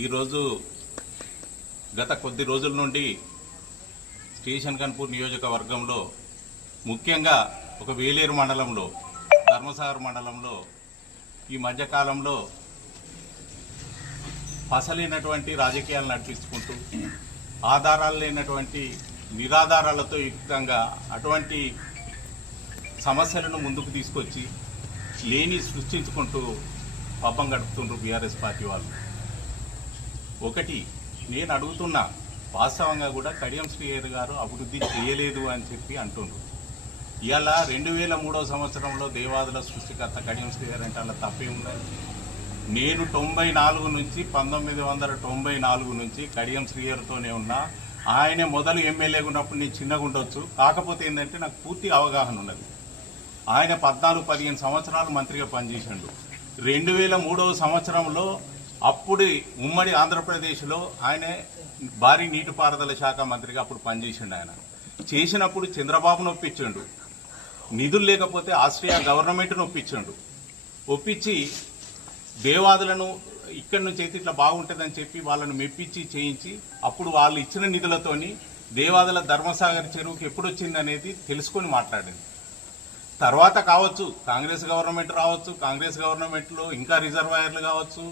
ఈరోజు గత కొద్ది రోజుల నుండి స్టేషన్ కన్పూర్ నియోజకవర్గంలో ముఖ్యంగా ఒక వేలేరు మండలంలో ధర్మసాగర్ మండలంలో ఈ మధ్యకాలంలో అసలైనటువంటి రాజకీయాలు నడిపించుకుంటూ ఆధారాలు లేనటువంటి నిరాధారాలతో యుక్తంగా అటువంటి సమస్యలను ముందుకు తీసుకొచ్చి లేని సృష్టించుకుంటూ పాపం గడుపుతుండ్రు బీఆర్ఎస్ పార్టీ వాళ్ళు ఒకటి నేను అడుగుతున్నా వాస్తవంగా కూడా కడియం శ్రీహరి గారు అభివృద్ధి చేయలేదు అని చెప్పి అంటుండ్రు ఇవాళ రెండు వేల మూడో సంవత్సరంలో దేవాదుల సృష్టికర్త కడియం శ్రీహరి అంటే అలా తప్పే ఉండాలి నేను తొంభై నాలుగు నుంచి పంతొమ్మిది వందల తొంభై నాలుగు నుంచి కడియం శ్రీహరితోనే ఉన్నా ఆయన మొదలు ఎమ్మెల్యే ఉన్నప్పుడు నేను చిన్నగా ఉండొచ్చు కాకపోతే ఏంటంటే నాకు పూర్తి అవగాహన ఉన్నది ఆయన పద్నాలుగు పదిహేను సంవత్సరాలు మంత్రిగా పనిచేసిండు రెండు వేల మూడవ సంవత్సరంలో అప్పుడు ఉమ్మడి ఆంధ్రప్రదేశ్లో ఆయనే భారీ నీటిపారుదల శాఖ మంత్రిగా అప్పుడు పనిచేసిండు ఆయన చేసినప్పుడు చంద్రబాబు నొప్పించండు నిధులు లేకపోతే ఆస్ట్రియా గవర్నమెంట్ నొప్పించండు ఒప్పించి దేవాదులను ఇక్కడి నుంచి అయితే ఇట్లా బాగుంటుందని చెప్పి వాళ్ళను మెప్పించి చేయించి అప్పుడు వాళ్ళు ఇచ్చిన నిధులతోని దేవాదుల ధర్మసాగర్ చెరువుకి ఎప్పుడు వచ్చింది అనేది తెలుసుకొని మాట్లాడింది తర్వాత కావచ్చు కాంగ్రెస్ గవర్నమెంట్ రావచ్చు కాంగ్రెస్ గవర్నమెంట్లో ఇంకా రిజర్వాయర్లు కావచ్చు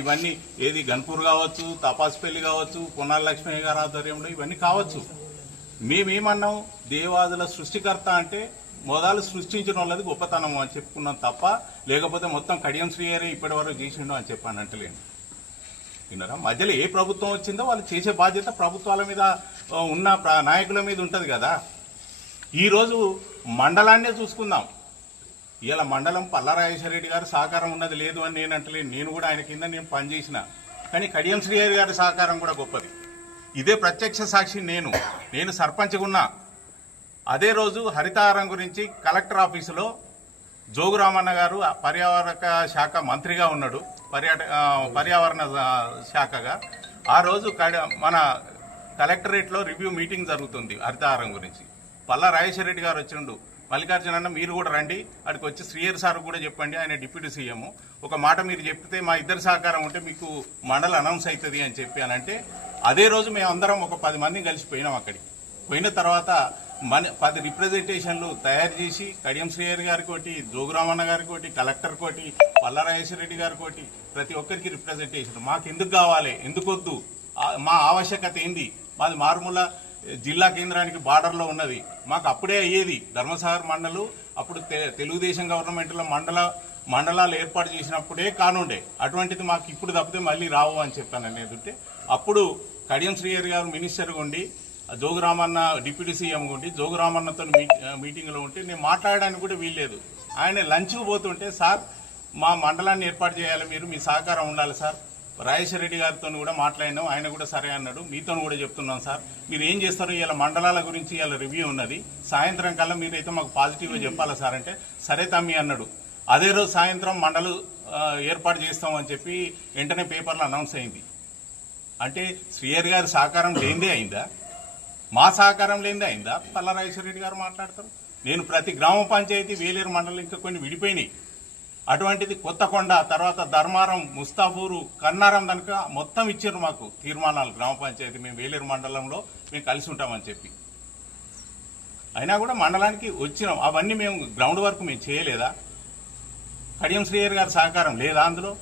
ఇవన్నీ ఏది గన్పూర్ కావచ్చు తపాసుపల్లి కావచ్చు పొన్నాల లక్ష్మీ గారి ఆధ్వర్యంలో ఇవన్నీ కావచ్చు మేమేమన్నాం దేవాదుల సృష్టికర్త అంటే మొదలు సృష్టించిన వాళ్ళది గొప్పతనం అని చెప్పుకున్నాం తప్ప లేకపోతే మొత్తం కడియం శ్రీయరే ఇప్పటి వరకు చేసిండు అని చెప్పాను అంటలేను విన్నారా మధ్యలో ఏ ప్రభుత్వం వచ్చిందో వాళ్ళు చేసే బాధ్యత ప్రభుత్వాల మీద ఉన్న నాయకుల మీద ఉంటుంది కదా ఈరోజు మండలాన్నే చూసుకుందాం ఇలా మండలం పల్లరాజేశ్వర రెడ్డి గారు సహకారం ఉన్నది లేదు అని నేను అంటలేను నేను కూడా ఆయన కింద నేను పనిచేసిన కానీ కడియం శ్రీహరి గారి సహకారం కూడా గొప్పది ఇదే ప్రత్యక్ష సాక్షి నేను నేను సర్పంచ్గా ఉన్నా అదే రోజు హరితహారం గురించి కలెక్టర్ ఆఫీసులో జోగు రామన్న గారు పర్యావరణ శాఖ మంత్రిగా ఉన్నాడు పర్యాటక పర్యావరణ శాఖగా ఆ రోజు మన కలెక్టరేట్లో రివ్యూ మీటింగ్ జరుగుతుంది హరితహారం గురించి పల్లా రెడ్డి గారు వచ్చిండు మల్లికార్జున అన్న మీరు కూడా రండి అక్కడికి వచ్చి శ్రీయర్ సార్ కూడా చెప్పండి ఆయన డిప్యూటీ సీఎం ఒక మాట మీరు చెప్తే మా ఇద్దరు సహకారం ఉంటే మీకు మండలి అనౌన్స్ అవుతుంది అని చెప్పి అని అంటే అదే రోజు మేమందరం ఒక పది మంది కలిసి పోయినాం అక్కడికి పోయిన తర్వాత మన పది రిప్రజెంటేషన్లు తయారు చేసి కడియం శ్రీయర్ గారి కోటి జోగురామన్న గారి కోటి కలెక్టర్ కోటి రెడ్డి గారి కోటి ప్రతి ఒక్కరికి రిప్రజెంటేషన్ మాకు ఎందుకు కావాలి ఎందుకొద్దు మా ఆవశ్యకత ఏంది మాది మారుమూల జిల్లా కేంద్రానికి బార్డర్లో ఉన్నది మాకు అప్పుడే అయ్యేది ధర్మసాగర్ మండలు అప్పుడు తెలుగుదేశం గవర్నమెంట్లో మండల మండలాలు ఏర్పాటు చేసినప్పుడే కానుండే అటువంటిది మాకు ఇప్పుడు తప్పితే మళ్ళీ రావు అని చెప్పాను అనేది అప్పుడు కడియం శ్రీహరి గారు మినిస్టర్గా ఉండి జోగురామన్న డిప్యూటీ సీఎం ఉండి జోగురామన్నతో మీటింగ్లో ఉంటే నేను మాట్లాడడానికి కూడా వీల్లేదు ఆయన లంచ్కి పోతుంటే సార్ మా మండలాన్ని ఏర్పాటు చేయాలి మీరు మీ సహకారం ఉండాలి సార్ రాజేశ్వర రెడ్డి గారితో కూడా మాట్లాడినాం ఆయన కూడా సరే అన్నాడు మీతో కూడా చెప్తున్నాం సార్ మీరు ఏం చేస్తారు ఇలా మండలాల గురించి ఇలా రివ్యూ ఉన్నది సాయంత్రం కల్లా మీరైతే మాకు పాజిటివ్గా చెప్పాలా సార్ అంటే సరే తమ్మి అన్నాడు అదే రోజు సాయంత్రం మండలు ఏర్పాటు చేస్తామని చెప్పి వెంటనే పేపర్లో అనౌన్స్ అయింది అంటే శ్రీయర్ గారి సహకారం లేనిదే అయిందా మా సహకారం లేనిదే అయిందా పల్లా రెడ్డి గారు మాట్లాడతారు నేను ప్రతి గ్రామ పంచాయతీ వేలేరు మండలం ఇంకా కొన్ని విడిపోయినాయి అటువంటిది కొత్తకొండ తర్వాత ధర్మారం ముస్తాబూరు కన్నారం కనుక మొత్తం ఇచ్చారు మాకు తీర్మానాలు గ్రామ పంచాయతీ మేము వేలేరు మండలంలో మేము కలిసి ఉంటామని చెప్పి అయినా కూడా మండలానికి వచ్చినాం అవన్నీ మేము గ్రౌండ్ వర్క్ మేము చేయలేదా కడియం శ్రీయర్ గారి సహకారం లేదా అందులో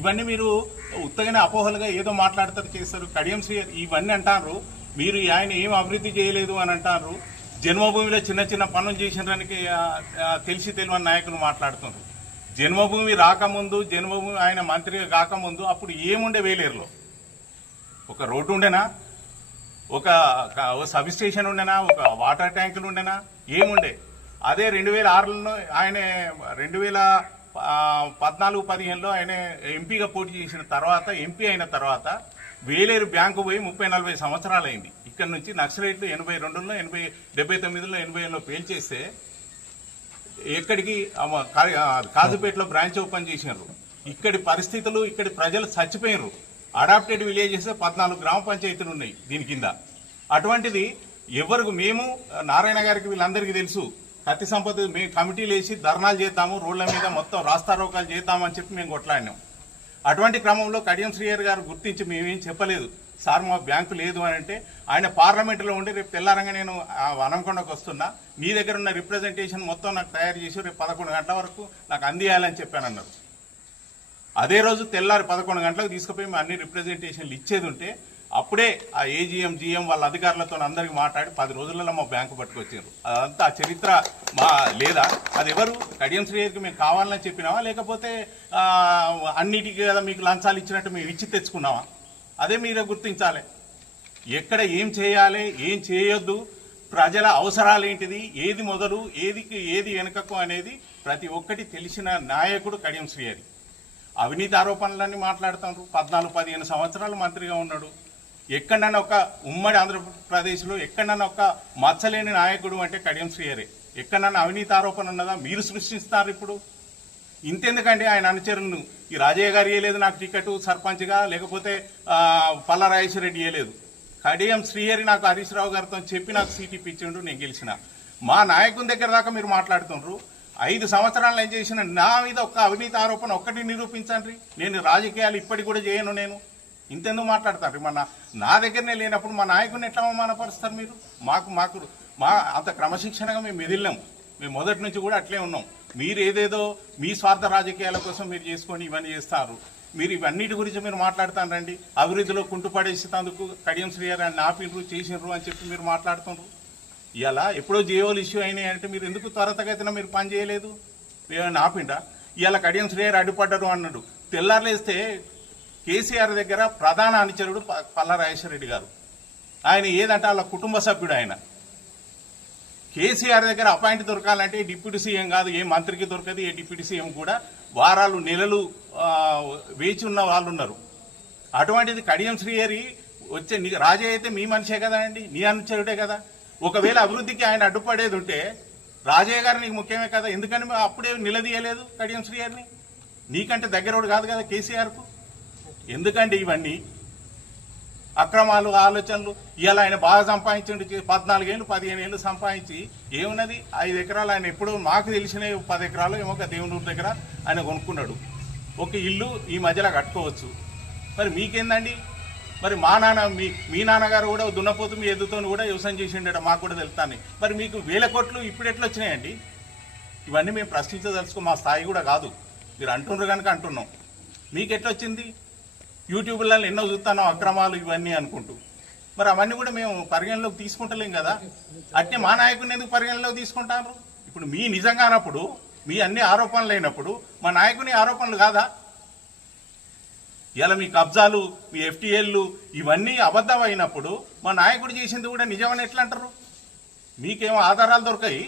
ఇవన్నీ మీరు ఉత్తగిన అపోహలుగా ఏదో మాట్లాడతారు చేస్తారు కడియం శ్రీయర్ ఇవన్నీ అంటారు మీరు ఆయన ఏం అభివృద్ధి చేయలేదు అని అంటారు జన్మభూమిలో చిన్న చిన్న పనులు చేసినానికి తెలిసి తెలియని నాయకులు మాట్లాడుతున్నారు జన్మభూమి రాకముందు జన్మభూమి ఆయన మంత్రిగా కాకముందు అప్పుడు ఏముండే వేలేరులో ఒక రోడ్డు ఉండేనా ఒక సబ్ స్టేషన్ ఉండేనా ఒక వాటర్ ట్యాంకులు ఉండేనా ఏముండే అదే రెండు వేల ఆరులో ఆయన రెండు వేల పద్నాలుగు పదిహేనులో ఆయన ఎంపీగా పోటీ చేసిన తర్వాత ఎంపీ అయిన తర్వాత వేలేరు బ్యాంకు పోయి ముప్పై నలభై సంవత్సరాలు అయింది ఇక్కడ నుంచి నక్సలైట్లు ఎనభై రెండులో ఎనభై డెబ్బై తొమ్మిదిలో ఎనభై ఏళ్ళలో పేల్చేస్తే ఎక్కడికి కాజుపేటలో బ్రాంచ్ ఓపెన్ చేసినారు ఇక్కడి పరిస్థితులు ఇక్కడి ప్రజలు చచ్చిపోయినారు అడాప్టెడ్ విలేజెస్ పద్నాలుగు గ్రామ పంచాయతీలు ఉన్నాయి దీని కింద అటువంటిది ఎవరికి మేము నారాయణ గారికి వీళ్ళందరికీ తెలుసు కత్తి సంపద మేము కమిటీలు వేసి ధర్నాలు చేద్దాము రోడ్ల మీద మొత్తం రాస్తారోకాలు చేద్దామని చెప్పి మేము కొట్లాడినాం అటువంటి క్రమంలో కడియం శ్రీయర్ గారు గుర్తించి మేమేం చెప్పలేదు సార్ మా బ్యాంకు లేదు అని అంటే ఆయన పార్లమెంటులో ఉండి రేపు తెల్లారంగా నేను వనంకొండకు వస్తున్నా మీ దగ్గర ఉన్న రిప్రజెంటేషన్ మొత్తం నాకు తయారు చేసి రేపు పదకొండు గంటల వరకు నాకు అందియాలని అన్నారు అదే రోజు తెల్లారి పదకొండు గంటలకు తీసుకుపోయి అన్ని రిప్రజెంటేషన్లు ఇచ్చేది ఉంటే అప్పుడే ఆ ఏజీఎం జీఎం వాళ్ళ అధికారులతో అందరికీ మాట్లాడి పది రోజులలో మా బ్యాంకు పట్టుకొచ్చారు అదంతా ఆ చరిత్ర మా లేదా అది ఎవరు కడియం శ్రీహరికి మేము కావాలని చెప్పినావా లేకపోతే అన్నిటికీ కదా మీకు లంచాలు ఇచ్చినట్టు మేము ఇచ్చి తెచ్చుకున్నావా అదే మీరే గుర్తించాలి ఎక్కడ ఏం చేయాలి ఏం చేయొద్దు ప్రజల అవసరాలు ఏంటిది ఏది మొదలు ఏదికి ఏది వెనకకు అనేది ప్రతి ఒక్కటి తెలిసిన నాయకుడు కడియం శ్రీహరి అవినీతి ఆరోపణలన్నీ మాట్లాడుతున్నారు పద్నాలుగు పదిహేను సంవత్సరాలు మంత్రిగా ఉన్నాడు ఎక్కడన్నా ఒక ఉమ్మడి ఆంధ్రప్రదేశ్లో ఎక్కడన్నా ఒక మచ్చలేని నాయకుడు అంటే కడియం శ్రీయరే ఎక్కడన్నా అవినీతి ఆరోపణ ఉన్నదా మీరు సృష్టిస్తారు ఇప్పుడు ఇంతెందుకండి ఆయన అనుచరులను ఈ రాజయ్య గారు ఇవ్వలేదు నాకు టికెట్ సర్పంచ్గా లేకపోతే పల్లరాజేశ్వర రెడ్డి ఇవ్వలేదు కడియం శ్రీహరి నాకు హరీష్ రావు గారితో చెప్పి నాకు సీట్ ఇప్పించిండు నేను గెలిచిన మా నాయకుని దగ్గర దాకా మీరు మాట్లాడుతుండ్రు ఐదు సంవత్సరాలు ఏం చేసిన నా మీద ఒక్క అవినీతి ఆరోపణ ఒక్కటి నిరూపించండి నేను రాజకీయాలు ఇప్పటికి కూడా చేయను నేను ఇంతెందుకు మాట్లాడతారు మన నా దగ్గరనే లేనప్పుడు మా నాయకుడిని ఎట్లా అవమానపరుస్తారు మీరు మాకు మాకు మా అంత క్రమశిక్షణగా మేము ఎదిలినాము మేము మొదటి నుంచి కూడా అట్లే ఉన్నాం మీరు ఏదేదో మీ స్వార్థ రాజకీయాల కోసం మీరు చేసుకొని ఇవన్నీ చేస్తారు మీరు ఇవన్నిటి గురించి మీరు మాట్లాడుతానండి అభివృద్ధిలో తందుకు కడియం అని ఆపినరు చేసినరు అని చెప్పి మీరు మాట్లాడుతున్నారు ఇలా ఎప్పుడో జియోలు ఇష్యూ అయినాయి అంటే మీరు ఎందుకు త్వరతగతిన మీరు పని చేయలేదు ఆపిండా ఇలా కడియం శ్రీయారు అడ్డుపడ్డరు అన్నాడు తెల్లారులేస్తే కేసీఆర్ దగ్గర ప్రధాన అనుచరుడు పల్లా రెడ్డి గారు ఆయన ఏదంటే వాళ్ళ కుటుంబ సభ్యుడు ఆయన కేసీఆర్ దగ్గర అపాయింట్ దొరకాలంటే డిప్యూటీ సీఎం కాదు ఏ మంత్రికి దొరకదు ఏ డిప్యూటీ సీఎం కూడా వారాలు నెలలు వేచి ఉన్న వాళ్ళు ఉన్నారు అటువంటిది కడియం శ్రీహరి వచ్చే రాజే అయితే మీ మనిషే కదండి నీ అనుచరుడే కదా ఒకవేళ అభివృద్ధికి ఆయన అడ్డుపడేది ఉంటే రాజయ్య గారు నీకు ముఖ్యమే కదా ఎందుకని అప్పుడే నిలదీయలేదు కడియం శ్రీహరిని నీకంటే దగ్గరోడు కాదు కదా కేసీఆర్కు ఎందుకండి ఇవన్నీ అక్రమాలు ఆలోచనలు ఇవాళ ఆయన బాగా సంపాదించండి పద్నాలుగేళ్ళు పదిహేను ఏళ్ళు సంపాదించి ఏమున్నది ఐదు ఎకరాలు ఆయన ఎప్పుడు మాకు తెలిసిన పది ఎకరాలు ఏమో ఒక దేవునూరు దగ్గర ఆయన కొనుక్కున్నాడు ఒక ఇల్లు ఈ మధ్యలో కట్టుకోవచ్చు మరి మీకేందండి మరి మా నాన్న మీ మీ నాన్నగారు కూడా దున్నపోతు మీ ఎదుతో కూడా వ్యవసాయం చేసిండట మాకు కూడా తెలుస్తాను మరి మీకు వేల కోట్లు ఇప్పుడు ఎట్లా వచ్చినాయండి ఇవన్నీ మేము ప్రశ్నించదలుచుకో మా స్థాయి కూడా కాదు మీరు అంటుండ్రు కనుక అంటున్నాం మీకు ఎట్లా వచ్చింది యూట్యూబ్లలో ఎన్నో చూస్తానో అక్రమాలు ఇవన్నీ అనుకుంటూ మరి అవన్నీ కూడా మేము పరిగణలోకి తీసుకుంటలేం కదా అట్నే మా నాయకుడిని ఎందుకు పరిగణలోకి తీసుకుంటారు ఇప్పుడు మీ నిజంగా అన్నప్పుడు మీ అన్ని ఆరోపణలు అయినప్పుడు మా నాయకుని ఆరోపణలు కాదా ఇలా మీ కబ్జాలు మీ ఎఫ్టీఏలు ఇవన్నీ అబద్ధం అయినప్పుడు మా నాయకుడు చేసింది కూడా నిజమని ఎట్లా అంటారు మీకేమో ఆధారాలు దొరకాయి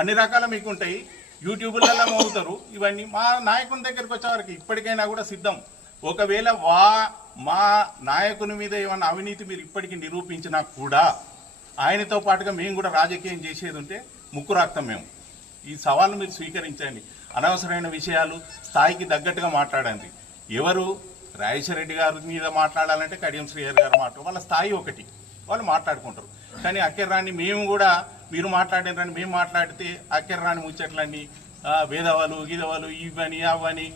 అన్ని రకాల మీకు ఉంటాయి యూట్యూబ్లలో మోగుతారు ఇవన్నీ మా నాయకుని దగ్గరికి వచ్చేవారికి ఇప్పటికైనా కూడా సిద్ధం ఒకవేళ వా మా నాయకుని మీద ఏమన్నా అవినీతి మీరు ఇప్పటికీ నిరూపించినా కూడా ఆయనతో పాటుగా మేము కూడా రాజకీయం చేసేది ఉంటే ముక్కు మేము ఈ సవాళ్ళు మీరు స్వీకరించండి అనవసరమైన విషయాలు స్థాయికి తగ్గట్టుగా మాట్లాడండి ఎవరు రాజేశ్వరరెడ్డి గారి మీద మాట్లాడాలంటే కడియం శ్రీహరి గారు మాట వాళ్ళ స్థాయి ఒకటి వాళ్ళు మాట్లాడుకుంటారు కానీ అక్కర్రాణి మేము కూడా మీరు మాట్లాడినరాని మేము మాట్లాడితే అక్కర్రాణి ముచ్చట్లన్నీ భేదవాలు గీదవాలు ఇవని అవని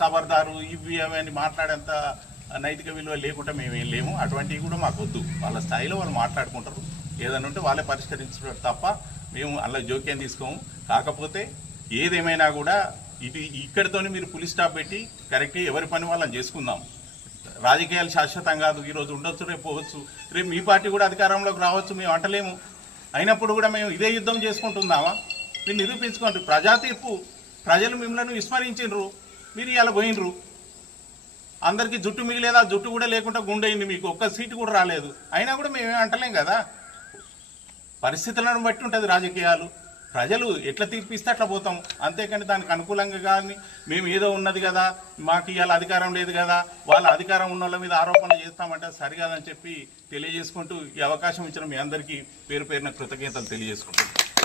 కబర్దారు ఇవి అవని మాట్లాడేంత నైతిక విలువ లేకుండా మేమేం లేము అటువంటివి కూడా మాకు వద్దు వాళ్ళ స్థాయిలో వాళ్ళు మాట్లాడుకుంటారు ఏదైనా ఉంటే వాళ్ళే పరిష్కరించడం తప్ప మేము అలా జోక్యం తీసుకోము కాకపోతే ఏదేమైనా కూడా ఇటు ఇక్కడితోనే మీరు పులి స్టాప్ పెట్టి కరెక్ట్గా ఎవరి పని వాళ్ళని చేసుకుందాం రాజకీయాలు శాశ్వతం కాదు ఈరోజు ఉండొచ్చు రేపు పోవచ్చు రేపు మీ పార్టీ కూడా అధికారంలోకి రావచ్చు మేము అంటలేము అయినప్పుడు కూడా మేము ఇదే యుద్ధం చేసుకుంటున్నామా మీరు నిరూపించుకోండి ప్రజా తీర్పు ప్రజలు మిమ్మల్ని విస్మరించిండ్రు మీరు ఇలా పోయినరు అందరికీ జుట్టు మిగిలేదా జుట్టు కూడా లేకుండా గుండెయింది మీకు ఒక్క సీటు కూడా రాలేదు అయినా కూడా మేమేం అంటలేం కదా పరిస్థితులను బట్టి ఉంటుంది రాజకీయాలు ప్రజలు ఎట్లా తీర్పిస్తే అట్లా పోతాం అంతేకాని దానికి అనుకూలంగా కానీ మేము ఏదో ఉన్నది కదా మాకు ఇవాళ అధికారం లేదు కదా వాళ్ళ అధికారం ఉన్న వాళ్ళ మీద ఆరోపణలు చేస్తామంటే సరికాదని చెప్పి తెలియజేసుకుంటూ ఈ అవకాశం ఇచ్చిన మీ అందరికీ పేరు పేరున కృతజ్ఞతలు తెలియజేసుకుంటాం